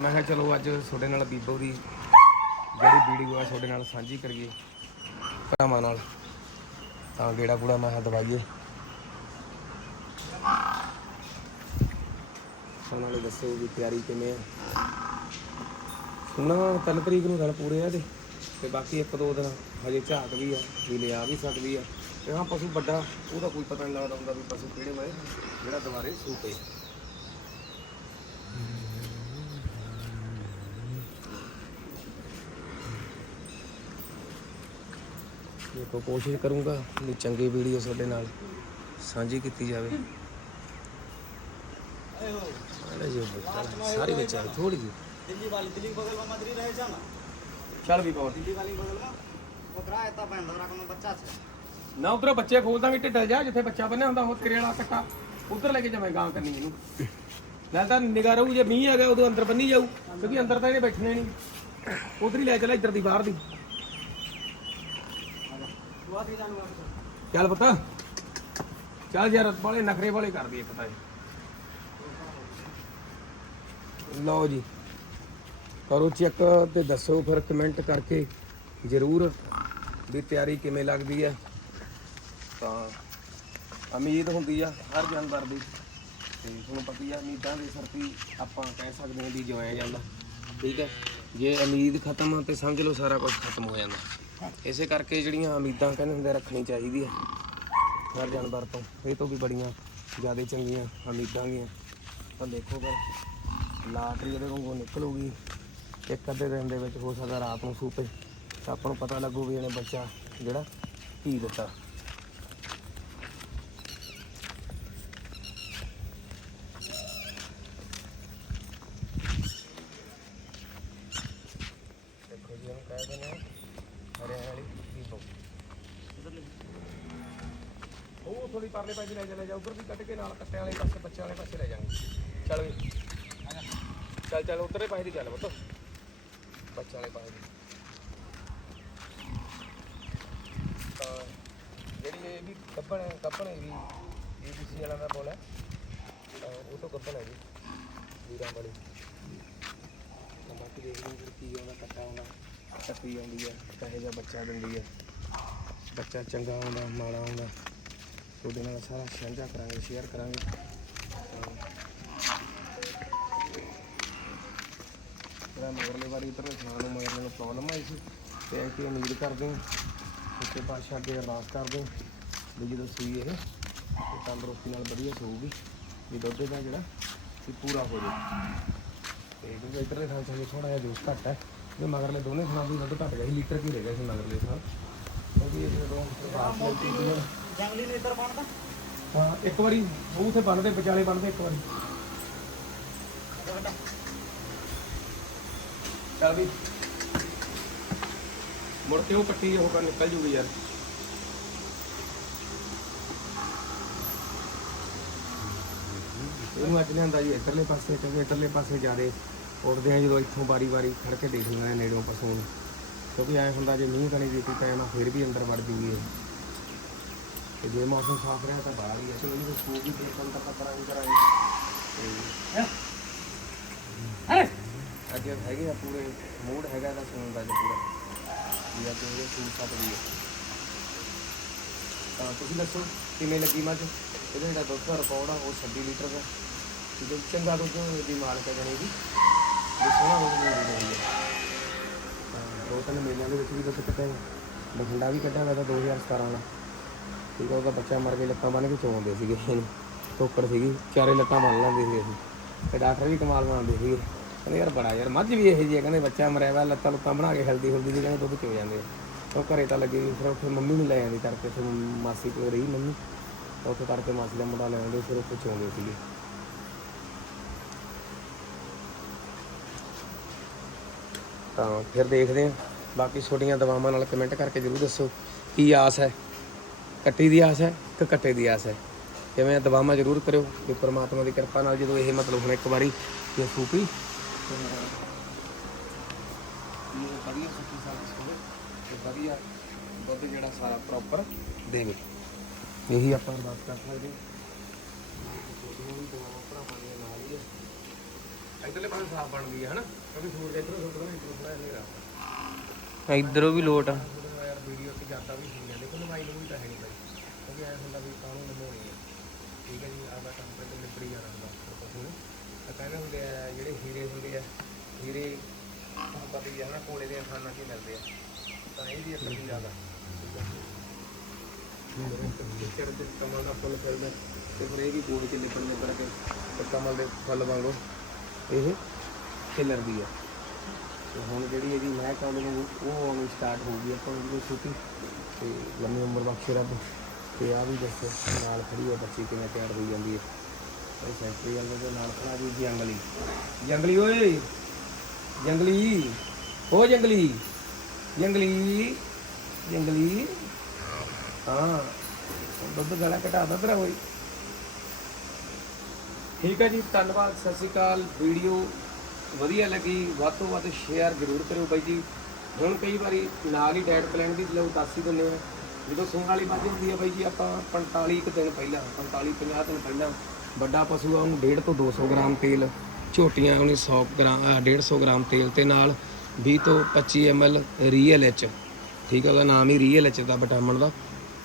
ਮੈਂ ਕਿਹਾ ਚਲੋ ਅੱਜ ਤੁਹਾਡੇ ਨਾਲ ਬੀਬੋ ਦੀ ਜਿਹੜੀ ਵੀਡੀਓ ਆ ਤੁਹਾਡੇ ਨਾਲ ਸਾਂਝੀ ਕਰੀਏ ਭਰਾਵਾਂ ਨਾਲ। ਤਾਂ ਗੇੜਾ ਗੂੜਾ ਮੈਂ ਕਿਹਾ ਦਵਾਈਏ। ਉਹਨਾਂ ਨਾਲੇ ਦੱਸੋ ਵੀ ਤਿਆਰੀ ਕਿਵੇਂ ਆ। ਸੁਣਾ ਤਿੰਨ ਤਰੀਕ ਨੂੰ ਗੱਲ ਪੂਰੇ ਆ ਤੇ ਤੇ ਬਾਕੀ ਇੱਕ ਦੋ ਦਿਨ ਹਜੇ ਝਾਕ ਵੀ ਆ ਵੀ ਲਿਆ ਵੀ ਸਕਦੀ ਆ। ਤੇ ਹਾਂ, ਪਸ਼ੂ ਵੱਡਾ, ਉਹਦਾ ਕੋਈ ਪਤਾ ਨਹੀਂ ਲੱਗਦਾ ਹੁੰਦਾ ਵੀ ਪਸ਼ੂ ਕਿਹੜੇ ਵੇ ਜਿਹੜਾ ਦੁਬਾਰੇ ਸੂਪੇ ਦੇਖੋ ਕੋਸ਼ਿਸ਼ ਕਰੂੰਗਾ ਵੀ ਚੰਗੀ ਵੀਡੀਓ ਤੁਹਾਡੇ ਨਾਲ ਸਾਂਝੀ ਕੀਤੀ ਜਾਵੇ ਅਰੇ ਜੀ ਸਾਰੀ ਵਿੱਚ ਆ ਥੋੜੀ ਜੀ दिल्ली वाली दिल्ली के बगल में मंदिर रहे जा ना ਚੱਲ ਵੀ ਪਾਵਰ दिल्ली वाली के बगल में ओकरा एता बहन हमरा कोनो बच्चा छे ਨਾ ਉਧਰ ਬੱਚੇ ਖੋਲ ਦਾਂਗੇ ਢਿੱਡਲ ਜਾ ਜਿੱਥੇ ਬੱਚਾ ਬੰਨਿਆ ਹੁੰਦਾ ਉਹ ਤੇਰੇ ਵਾਲਾ ਕੱਟਾ ਉਧਰ ਲੈ ਕੇ ਜਾਵੇਂ ਗਾਂ ਕਰਨੀ ਇਹਨੂੰ ਨਾਲ ਤਾਂ ਨਿਗਾਹ ਰਹੂ ਜੇ ਮੀਂਹ ਹੈਗਾ ਉਦੋਂ ਅੰਦਰ ਬੰਨੀ ਜਾਊ ਕਿਉਂਕਿ ਅੰਦਰ ਤਾਂ ਇਹਨੇ ਬੈਠਣੇ ਨਹੀਂ ਉਧਰ ਹੀ ਲੈ ਚਲਾ ਇੱਧਰ ਦੀ ਬਾਹਰ ਦੀ दुआ दी जानू ਚੱਲ ਪਤਾ। ਚੱਲ ਯਾਰ ਬਾਲੇ ਨਖਰੇ ਵਾਲੇ ਕਰਦੀ ਇੱਕ ਤਾਂ ਇਹ। ਲਓ ਜੀ। ਕਰੋ ਚੈੱਕ ਤੇ ਦੱਸੋ ਫਿਰ ਕਮੈਂਟ ਕਰਕੇ ਜ਼ਰੂਰ ਵੀ ਤਿਆਰੀ ਕਿਵੇਂ ਲੱਗਦੀ ਹੈ। ਤਾਂ ਉਮੀਦ ਹੁੰਦੀ ਆ ਹਰ ਜਾਨਵਰ ਦੀ। ਤੇ ਤੁਹਾਨੂੰ ਪਤਾ ਆ, ਉਮੀਦਾਂ ਦੇ ਸਿਰ ਆਪਾਂ ਕਹਿ ਸਕਦੇ ਹਾਂ ਵੀ ਜਿਉਇਆ ਜਾਂਦਾ। ਠੀਕ ਹੈ। ਜੇ ਉਮੀਦ ਖਤਮ ਆ ਤੇ ਸਮਝ ਲਓ ਸਾਰਾ ਕੁਝ ਖਤਮ ਹੋ ਜਾਂਦਾ। ਇਸੇ ਕਰਕੇ ਜਿਹੜੀਆਂ ਉਮੀਦਾਂ ਕਹਿੰਦੇ ਹੁੰਦੇ ਆ, ਰੱਖਣੀ ਚਾਹੀਦੀ ਹੈ ਹਰ ਜਾਨਵਰ ਤੋਂ। ਇਹ ਤੋਂ ਵੀ ਬੜੀਆਂ ਜ਼ਿਆਦਾ ਚੰਗੀਆਂ ਉਮੀਦਾਂ ਗੀਆਂ। ਤਾਂ ਦੇਖੋ ਫਿਰ ਲਾਟਰੀ ਇਹਦੇ ਵਾਂਗੂ ਨਿਕਲੂਗੀ। ਇੱਕ ਅੱਧੇ ਦਿਨ ਦੇ ਵਿੱਚ ਹੋ ਸਕਦਾ ਰਾਤ ਨੂੰ ਸੂਪੇ। ਤਾਂ ਆਪਾਂ ਨੂੰ ਪਤਾ ਲੱਗੂ ਵੀ ਇਹਨੇ ਬੱਚਾ ਜਿਹੜਾ ਕੀ ਦਿੱਤਾ। ਦੇਖੋ ਜੀ ਇਹਨੂੰ ਕਹਿ ਦਿੰਦੇ ਆ ਹਰਿਆਣੇ ਵਾਲੀ ਬੀਬੋ ਉਹ ਥੋੜੀ ਪਰਲੇ ਪਾਸੇ ਲੈ ਚਲੇ ਜਾ ਉਧਰ ਵੀ ਕੱਢ ਕੇ ਨਾਲ ਕੱਟੇ ਵਾਲੇ ਪਾਸੇ ਬੱਚੇ ਵਾਲੇ ਪਾਸੇ ਲੈ ਜਾਵਾਂਗੇ ਚੱਲ ਵੀ ਚੱਲ ਚੱਲ ਉਧਰਲੇ ਪਾਸੇ ਦੀ ਚੱਲ ਪੁੱਤ ਬੱਚੇ ਵਾਲੇ ਪਾਸੇ ਦੀ ਤਾਂ ਜਿਹੜੀ ਇਹ ਵੀ ਕੱਪਣ ਹੈ ਕੱਪਣ ਹੈ ਵੀ ਇਹ ਕਿਸੇ ਵਾਲਾ ਦਾ ਬੋਲ ਹੈ ਤਾਂ ਉਹ ਤੋਂ ਕੱਪਣ ਹੈ ਜੀ ਵੀਰਾਂ ਵਾਲੀ ਤਾਂ ਬਾਕੀ ਦੇਖ ਲਈ ਫਿਰ ਕੀ ਆਉਂਦਾ ਕੱਟਾ ਆਉਂਦਾ ਟੱਪੀ ਆਉਂਦੀ ਹੈ ਕਹੇ ਜਿਹਾ ਬੱਚਾ ਦਿੰਦੀ ਹੈ ਬੱਚਾ ਚੰਗਾ ਆਉਂਦਾ, ਮਾੜਾ ਆਉਂਦਾ ਤੁਹਾਡੇ ਨਾਲ ਸਾਰਾ ਸਾਂਝਾ ਕਰਾਂਗੇ ਸ਼ੇਅਰ ਕਰਾਂਗੇ। ਜਿਹੜਾ ਮਗਰਲੇ ਵਾਰੀ ਉਤਰਨੇ ਖਾਣ ਨੂੰ ਮਗਰਲੇ ਨੂੰ ਪ੍ਰੋਬਲਮ ਆਈ ਸੀ, ਤੇ ਅਸੀਂ ਉਮੀਦ ਕਰਦੇ ਹਾਂ ਸੱਚੇ ਪਾਤਸ਼ਾਹ ਅੱਗੇ ਅਰਦਾਸ ਕਰਦੇ ਹਾਂ ਵੀ ਜਦੋਂ ਸੂਈ ਇਹ, ਤੇ ਤੰਦਰੁਸਤੀ ਨਾਲ ਵਧੀਆ ਸੂਗੀ ਵੀ ਦੁੱਧ ਦਾ ਜਿਹੜਾ ਵੀ ਪੂਰਾ ਹੋ ਜਾਵੇ। ਤੇ ਕਿਉਂਕਿ ਇੱਧਰਲੇ ਥਾਂ 'ਚ ਥੋੜਾ ਜਿਹਾ ਜੂਸ ਘੱਟ ਹੈ। ਇਹ ਮਗਰਲੇ ਦੋਨੇ ਥਾਂ ਦੀ ਵੱਧ ਘਟ ਗਈ ਲੀਟਰ ਕੀ ਰਹਿ ਗਿਆ ਸੀ ਮਗਰਲੇ ਥਾਂ। ਕਿਉਂਕਿ ਇਹ ਜਦੋਂ ਜੰਗਲੀ ਲੀਟਰ ਬਣਦਾ? ਹਾਂ ਇੱਕ ਵਾਰੀ ਉਹ ਤੇ ਬਣਦੇ ਵਿਚਾਲੇ ਬਣਦੇ ਇੱਕ ਵਾਰੀ। ਚੱਲ ਵੀ। ਮੁੜ ਕੇ ਉਹ ਪੱਟੀ ਉਹ ਕਰ ਨਿਕਲ ਜੂਗੀ ਯਾਰ। ਇਹਨੂੰ ਅੱਜ ਲਿਆਂਦਾ ਜੀ ਇੱਧਰਲੇ ਪਾਸੇ ਕਿਉਂਕਿ ਇੱਧਰਲੇ ਪਾਸੇ ਜਾ ਰਹੇ। ਉੱਡਦੇ ਆ ਜਦੋਂ ਇੱਥੋਂ ਵਾਰੀ-ਵਾਰੀ ਖੜ ਕੇ ਦੇਖ ਲੈਂਦੇ ਆ ਨੇੜਿਓਂ ਪਸ਼ੂ ਨੂੰ। ਕਿਉਂਕਿ ਐ ਹੁੰਦਾ ਜੇ ਮੀਂਹ ਕਣੀ ਦੀ ਟਾਈਮ ਆ ਫਿਰ ਵੀ ਅੰਦਰ ਵੜ ਜੂਗੀ ਤੇ ਜੇ ਮੌਸਮ ਸਾਫ਼ ਰਿਹਾ ਤਾਂ ਬਾਹਰ ਹੀ ਚਲੋ ਜੀ ਸੂਪ ਵੀ ਦੇਖ ਤਾਂ ਆਪਾਂ ਕਰਾਂਗੇ ਕਰਾਂਗੇ। ਤੇ ਅੱਜ ਹੈਗੇ ਆ ਪੂਰੇ ਮੂਡ ਹੈਗਾ ਦਾ ਸੁਣਨ ਦਾ ਪੂਰਾ। ਵੀ ਅੱਜ ਇਹ ਸੂਪ ਸੱਤ ਵੀ ਹੈ ਤਾਂ ਤੁਸੀਂ ਦੱਸੋ ਕਿਵੇਂ ਲੱਗੀ ਮੱਝ? ਇਹਦਾ ਜਿਹੜਾ ਦੁੱਧ ਦਾ ਰਿਕਾਰਡ ਆ ਉਹ 26 ਲੀਟਰ ਦਾ। ਤੇ ਚੰਗਾ ਦੁੱਧ ਦੀ ਮਾਲਕ ਹੈ ਜਣੀ ਦੀ ਵੀ ਸੋਹਣਾ ਦੁੱਧ ਮਿਲ ਹੈ ਤਾਂ ਦੋ ਤਿੰਨ ਮੇਲਿਆਂ ਦੇ ਵਿੱਚ ਵੀ ਦੁੱਧ ਕੱਢਿਆ ਬਠਿੰਡਾ ਵੀ ਕੱਢਿਆ ਮੈਂ ਤਾਂ 2017 ਵਾਲਾ ਠੀਕ ਆ, ਉਹਦਾ ਬੱਚਾ ਮਰ ਕੇ ਲੱਤਾਂ ਬੰਨ ਕੇ ਚੋਂਦੇ ਸੀਗੇ। ਇਹਨੂੰ ਟੋਕਰ ਸੀਗੀ, ਚਾਰੇ ਲੱਤਾਂ ਬੰਨ ਲੈਂਦੇ ਸੀ ਅਸੀਂ। ਤੇ ਡਾਕਟਰ ਵੀ ਕਮਾਲ ਬਣਾਉਂਦੇ ਸੀਗੇ। ਕਹਿੰਦੇ ਯਾਰ ਬੜਾ, ਯਾਰ ਮੱਝ ਵੀ ਇਹੋ ਜਿਹੀ ਹੈ ਕਹਿੰਦੇ ਬੱਚਾ ਮਰਿਆ ਵਾ ਲੱਤਾਂ ਲੁੱਤਾਂ ਬਣਾ ਕੇ ਹਲਦੀ ਹੁਲਦੀ ਦੀ ਕਹਿੰਦੇ ਦੁੱਧ ਚੋ ਜਾਂਦੇ ਆ। ਉਹ ਘਰੇ ਤਾਂ ਲੱਗੀ ਫਿਰ ਉੱਥੇ ਮੰਮੀ ਨੂੰ ਲੈ ਜਾਂਦੀ ਕਰਕੇ ਫਿਰ ਮਾਸੀ ਕੋਲ ਰਹੀ ਮੰਮੀ। ਤਾਂ ਉੱਥੇ ਕਰਕੇ ਮਾਸੀ ਦਾ ਮੁੰਡਾ ਲੈ ਆਉਂਦੇ, ਫਿਰ ਉੱਥੇ ਚੋਂਦੇ ਸੀਗੇ। ਤਾਂ ਫਿਰ ਦੇਖਦੇ ਹਾਂ। ਬਾਕੀ ਛੋਟੀਆਂ ਦਵਾਵਾਂ ਨਾਲ ਕਮੈਂਟ ਕਰਕੇ ਜਰੂਰ ਦੱਸੋ ਕੀ ਆਸ ਹੈ। ਕੱਟੀ ਦੀ ਆਸ ਹੈ ਕਿ ਕੱਟੇ ਦੀ ਆਸ ਹੈ। ਕਿਵੇਂ ਦਵਾਵਾਂ ਜ਼ਰੂਰ ਕਰਿਓ। ਕਿ ਪ੍ਰਮਾਤਮਾ ਦੀ ਕਿਰਪਾ ਨਾਲ ਜਦੋਂ ਇਹ ਮਤਲਬ ਹੁਣ ਇੱਕ ਵਾਰੀ ਇਹ ਸੂਪੀ। ਇਹ ਵਧੀਆ ਸੁੱਕੀ ਸਰਵਿਸ ਹੋਵੇ ਤੇ ਵਧੀਆ ਦੁੱਧ ਜਿਹੜਾ ਸਾਰਾ ਪ੍ਰੋਪਰ ਦੇਵੇ ਇਹੀ ਆਪਾਂ ਅਰਦਾਸ ਕਰ ਸਕਦੇ ਹਾਂ ਛੋਟੀਆਂ ਵੀ ਦਵਾਵਾਂ ਭਰਾਵਾਂ ਦੀਆਂ ਨਾਲ ਹੀ ਹੈ। ਇਧਰਲੇ ਪਾਸੇ ਸਾਫ਼ ਬਣਦੀ ਹੈ ਹਨਾ? ਕਿਉਂਕਿ ਸੂਰਜ ਇਧਰੋਂ ਸੁੱਟਦਾ ਇਧਰੋਂ ਵੀ ਲੋਟ ਆ। ਥੋੜਾ ਯਾਰ ਵੀਡੀਓ ਤੇ ਜ਼ਿਆਦਾ ਵੀ ਹੁੰਦੀ ਹੈ ਲੇਕਿਨ ਮੋਬਾਈਲ ਨੂੰ ਤਾਂ ਹੈ ਨਹੀਂ ਬਾਈ ਕਿਉਂਕਿ ਐ ਹੁੰਦਾ ਵੀ ਕਾਹਨੂੰ ਲੰਮੋਣੀ ਹੈ ਠੀਕ ਹੈ ਜੀ ਆਪਦਾ ਕੰਮ ਤੇ ਨਿਬੜੀ ਜਾਣਾ ਹੁੰਦਾ ਪਸ਼ੂ ਨੇ ਤਾਂ ਕਹਿੰਦੇ ਹੁੰਦੇ ਆ ਜਿਹੜੇ ਹੀਰੇ ਹੁੰਦੇ ਆ ਹੀਰੇ ਪਤਾ ਹੀ ਹੈ ਨਾ ਕੋਲੇ ਦੇ ਖਾਨਾਂ 'ਚ ਹੀ ਮਿਲਦੇ ਆ। ਤਾਂ ਇਹ ਵੀ ਇੱਕ ਚੀਜ਼ ਆਦਾ ਚੜ ਤੇ ਕਮਲ ਦਾ ਫੁੱਲ ਖਿੜਦਾ ਤੇ ਫਿਰ ਇਹ ਵੀ ਗੋਲ ਚ ਲਿਪਣ ਲਿਪਣ ਕੇ ਕਮਲ ਦੇ ਫੁੱਲ ਵਾਂਗੂ। ਇਹ ਖਿਲਰਦੀ ਆ। ਤੇ ਹੁਣ ਜਿਹੜੀ ਇਹਦੀ ਮਹਿਕ ਆਉਂਦੀ ਨੂੰ ਉਹ ਆਉਣੀ ਸਟਾਰਟ ਹੋ ਗਈ ਆਪਾਂ ਜਿਹੜੀ ਛੁੱਟੀ। ਤੇ ਲੰਮੀ ਉਮਰ ਬਖਸ਼ੇ ਰੱਬ। ਤੇ ਆ ਵੀ ਦੇਖੋ, ਨਾਲ ਖੜੀ ਹੈ ਬੱਚੀ ਕਿਵੇਂ ਤਿਆਰ ਹੋਈ ਜਾਂਦੀ ਹੈ ਇਹ ਸੈਂਟਰੀ ਵਾਲੇ ਦੇ ਨਾਲ ਖੜਾ ਵੀ ਜੰਗਲੀ। ਜੰਗਲੀ ਓਏ! ਜੰਗਲੀ! ਹੋ ਜੰਗਲੀ! ਜੰਗਲੀ! ਜੰਗਲੀ! ਹਾਂ। ਦੁੱਧ ਗਲਾ ਘਟਾ ਦੋ ਤੇਰਾ ਹੋਈ ਠੀਕ ਹੈ ਜੀ, ਧੰਨਵਾਦ, ਸਤਿ ਸ਼੍ਰੀ ਅਕਾਲ। ਵੀਡੀਓ ਵਧੀਆ ਲੱਗੀ, ਵੱਧ ਤੋਂ ਵੱਧ ਸ਼ੇਅਰ ਜ਼ਰੂਰ ਕਰਿਓ ਬਾਈ ਜੀ। ਹੁਣ ਕਈ ਵਾਰੀ ਨਾਲ ਹੀ ਡਾਇਟ ਪਲਾਨ ਦੀ ਲੋਕ ਦੱਸ ਹੀ ਦਿੰਦੇ ਆ। ਜਦੋਂ ਸੂਣ ਵਾਲੀ ਮੱਝ ਹੁੰਦੀ ਆ ਬਾਈ ਜੀ, ਆਪਾਂ 45 ਕੁ ਦਿਨ ਪਹਿਲਾਂ 45 50 ਦਿਨ ਪਹਿਲਾਂ ਵੱਡਾ ਪਸ਼ੂ ਆ, ਉਹਨੂੰ 1.5 ਤੋਂ 200 ਗ੍ਰਾਮ ਤੇਲ, ਝੋਟੀਆਂ ਉਹਨੇ 100 ਗ੍ਰਾਮ, ਅਹ 150 ਗ੍ਰਾਮ ਤੇਲ ਤੇ ਨਾਲ 20 ਤੋਂ 25 ml ਰੀਅਲ ਐਚ ਠੀਕ ਹੈ ਉਹਦਾ ਨਾਮ ਹੀ ਰੀਅਲ ਐਚ ਦਾ ਵਿਟਾਮਿਨ ਦਾ।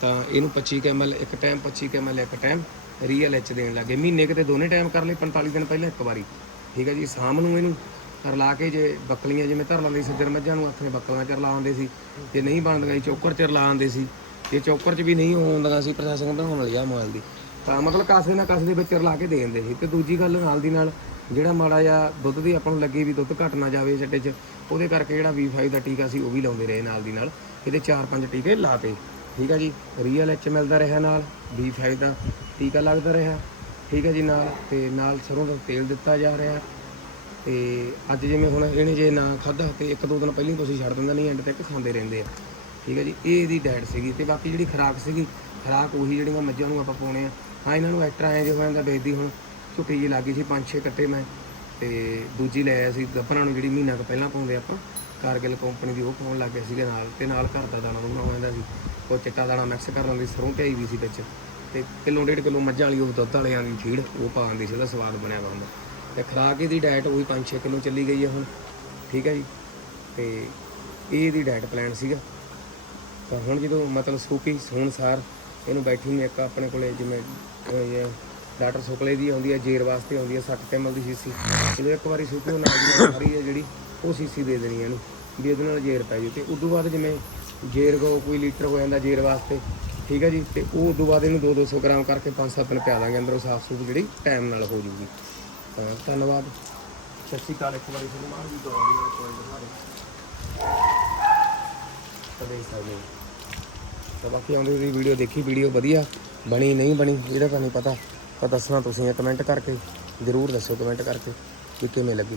ਤਾਂ ਇਹਨੂੰ 25 ml ਇੱਕ ਟਾਈਮ 25 ml ਇੱਕ ਟਾਈਮ ਰੀਅਲ ਐਚ ਦੇਣ ਲੱਗੇ। ਮਹੀਨੇ ਕਿਤੇ ਦੋਨੇ ਟਾਈਮ ਕਰ ਲਈ 45 ਦਿਨ ਪਹਿਲਾਂ ਇੱਕ ਵਾਰੀ। ਠੀਕ ਹੈ ਜੀ, ਸ਼ਾਮ ਨੂੰ ਇਹਨੂੰ ਰਲਾ ਕੇ ਜੇ ਬੱਕਲੀਆਂ, ਜਿਵੇਂ ਧਰ ਲੈਂਦੇ ਸੀ, ਸਿੱਧਰ ਮੱਝਾਂ ਨੂੰ ਹੱਥਾਂ ਬੱਕਲੀਆਂ ਚ ਰਲਾ ਆਉਂਦੇ ਸੀ। ਜੇ ਨਹੀਂ ਬਣਦੀਆਂ ਸੀ ਚੋਕਰ ਚ ਰਲਾ ਆਉਂਦੇ ਸੀ। ਜੇ ਚੌਕਰ ਚ ਵੀ ਨਹੀਂ ਹੁੰਦੀਆਂ ਸੀ, ਪ੍ਰਸ਼ਾਸਨ ਬਣਾਉਣ ਵਾਲੀ ਆ ਮਾਲ ਦੀ। ਤਾਂ ਮਤਲਬ ਕਾਸੇ ਨਾ ਕਾਸੇ ਦੇ ਵਿੱਚ ਰਲਾ ਕੇ ਦੇ ਦਿੰਦੇ ਸੀ। ਤੇ ਦੂਜੀ ਗੱਲ ਨਾਲ ਦੀ ਨਾਲ ਜਿਹੜਾ ਮਾੜਾ ਜਿਹਾ ਦੁੱਧ ਦੀ ਆਪਾਂ ਨੂੰ ਲੱਗੇ ਵੀ ਦੁੱਧ ਘਟ ਨਾ ਜਾਵੇ ਛੱਡੇ 'ਚ, ਉਹਦੇ ਕਰਕੇ ਜਿਹੜਾ V5 ਦਾ ਟੀਕਾ ਸੀ, ਉਹ ਵੀ ਲਾਉਂਦੇ ਰਹੇ ਨਾਲ ਦੀ ਨਾਲ। ਇਹਦੇ 4-5 ਟੀਕੇ ਲਾਤੇ। ਠੀਕ ਹੈ ਜੀ? ਰੀਅਲ ਐਚ ਮਿਲਦਾ ਰਿਹਾ ਨਾਲ V5 ਦਾ ਟੀਕਾ ਲੱਗਦਾ ਰਿਹਾ। ਠੀਕ ਹੈ ਜੀ ਨਾਲ, ਤੇ ਨਾਲ ਸਰੋਂ ਦਾ ਤੇਲ ਦਿੱਤਾ ਜਾ ਰਿਹਾ। ਤੇ ਅੱਜ ਜਿਵੇਂ ਹੁਣ ਇਹਨੇ ਜੇ ਨਾ ਖਾਦਾ ਤੇ ਇੱਕ ਦੋ ਦਿਨ ਪਹਿਲਾਂ ਹੀ ਤੁਸੀਂ ਛੱਡ ਦਿੰਦੇ ਨਹੀਂ ਐਂਡ ਤੱਕ ਖਾਂਦੇ ਰਹਿੰਦੇ ਆ। ਠੀਕ ਹੈ ਜੀ? ਇਹ ਇਹਦੀ ਡਾਈਟ ਸੀਗੀ, ਤੇ ਬਾਕੀ ਜਿਹੜੀ ਖੁਰਾਕ ਸੀਗੀ, ਖੁਰਾਕ ਉਹੀ ਜਿਹੜੀਆਂ ਮੱਝਾਂ ਨੂੰ ਆਪਾਂ ਪਾਉਣੇ ਆ। ਹਾਂ, ਇਹਨਾਂ ਨੂੰ ਐਕਟਰ ਆਏ ਜਿਹਾ ਹੋ ਜਾਂਦਾ ਵੇਚਦੀ ਹੁਣ ਝੁੱਟੀ ਜੀ ਲੱਗੀ ਸੀ, ਪੰਜ ਛੇ ਕੱਟੇ ਮੈਂ, ਤੇ ਦੂਜੀ ਲੈ ਆਇਆ ਸੀ ਗੱਪਰਾਂ ਨੂੰ ਜਿਹੜੀ ਮਹੀਨਾ ਕੁ ਪਹਿਲਾਂ ਪਾਉਂਦੇ ਆਪਾਂ। ਕਾਰਗਿਲ ਕੰਪਨੀ ਦੀ ਉਹ ਪਾਉਣ ਲੱਗ ਗਏ ਸੀਗੇ ਨਾਲ ਤੇ ਨਾਲ ਘਰ ਦਾ ਦਾਣਾ ਬਣਾਉਣਾ ਜਾਂਦਾ ਸੀ। ਉਹ ਚਿੱਟਾ ਦਾਣਾ ਮਿਕਸ ਕਰ ਲੈਂਦੀ ਸਰੋਂ ਢਾਈ ਵੀ ਸੀ ਵਿੱਚ। ਤੇ ਕਿਲੋ ਡੇਢ ਕਿਲੋ ਮੱਝਾਂ ਵਾਲੀ ਉਹ ਦੁੱਧ ਵਾਲਿਆਂ ਦੀ ਫੀਡ ਉਹ ਪਾ ਦਿੰਦੀ ਸੀ, ਉਹਦਾ ਸਵਾਦ ਬਣਿਆ ਵਾ ਹੁੰਦਾ ਤੇ ਖੁਰਾਕ ਇਹਦੀ ਡਾਈਟ ਉਹੀ 5-6 ਕਿਲੋ ਚੱਲੀ ਗਈ ਹੈ ਹੁਣ, ਠੀਕ ਹੈ ਜੀ? ਤੇ ਇਹ ਇਹਦੀ ਡਾਈਟ ਪਲਾਨ ਸੀਗਾ। ਤਾਂ ਹੁਣ ਜਦੋਂ ਮਤਲਬ ਸੂਪੀ ਸੂਣ, ਸਾਰ, ਇਹਨੂੰ ਬੈਠੀ ਨੂੰ ਇੱਕ ਆਪਣੇ ਕੋਲੇ ਜਿਵੇਂ, ਅਹ ਡਾਕਟਰ ਸੁਕਲੇ ਦੀ ਆਉਂਦੀ ਹੈ ਜੇਰ ਵਾਸਤੇ ਆਉਂਦੀ ਹੈ 60 ਕੈਮਲ ਦੀ ਸੀਸੀ। ਜਦੋਂ ਇੱਕ ਵਾਰੀ ਸੂਪੀ ਉਹ ਨਾਲ ਦੀ ਸਾਰੀ ਹੈ ਜਿਹੜੀ ਉਹ ਸੀਸੀ ਦੇ ਦੇਣੀ ਇਹਨੂੰ, ਵੀ ਇਹਦੇ ਨਾਲ ਜੇਰ ਪੈ ਜੂ ਤੇ ਉਦੋਂ ਬਾਅਦ ਜਿਵੇਂ ਜੇਰ ਗੋ ਕੋਈ ਲੀਟਰ ਹੋ ਜਾਂਦਾ ਜੇਰ ਵਾਸਤੇ, ਠੀਕ ਹੈ ਜੀ? ਤੇ ਉਹ ਉਦੋਂ ਬਾਅਦ ਇਹਨੂੰ 2-200 ਗ੍ਰਾਮ ਕਰਕੇ 5-7 ਦਿਨ ਪਿਆ ਦਾਂਗੇ ਅੰਦਰੋਂ ਸਾਫ਼ ਸੂਪ ਜਿਹੜੀ ਟਾਈਮ ਨਾਲ ਹੋ ਜੂਗੀ। ਤਾਂ ਧੰਨਵਾਦ। ਸਤਿ ਸ਼੍ਰੀ ਅਕਾਲ ਇੱਕ ਵਾਰੀ ਤੁਹਾਨੂੰ ਮਾਰ ਵੀ ਦਵਾਈ ਨਾਲ ਕੋਈ ਦਿਖਾ ਦੇ ਕਦੇ ਸਾਈਂ ਤਾਂ ਬਾਕੀ ਆਉਂਦੀ ਦੀ ਵੀਡੀਓ ਦੇਖੀ, ਵੀਡੀਓ ਵਧੀਆ, ਬਣੀ, ਨਹੀਂ ਬਣੀ, ਇਹਦਾ ਤਾਂ ਨਹੀਂ ਪਤਾ। ਤਾਂ ਦੱਸਣਾ ਤੁਸੀਂ ਕਮੈਂਟ ਕਰਕੇ, ਜ਼ਰੂਰ ਦੱਸੋ ਕਮੈਂਟ ਕਰਕੇ ਕਿ ਕਿਵੇਂ ਲੱਗੀ।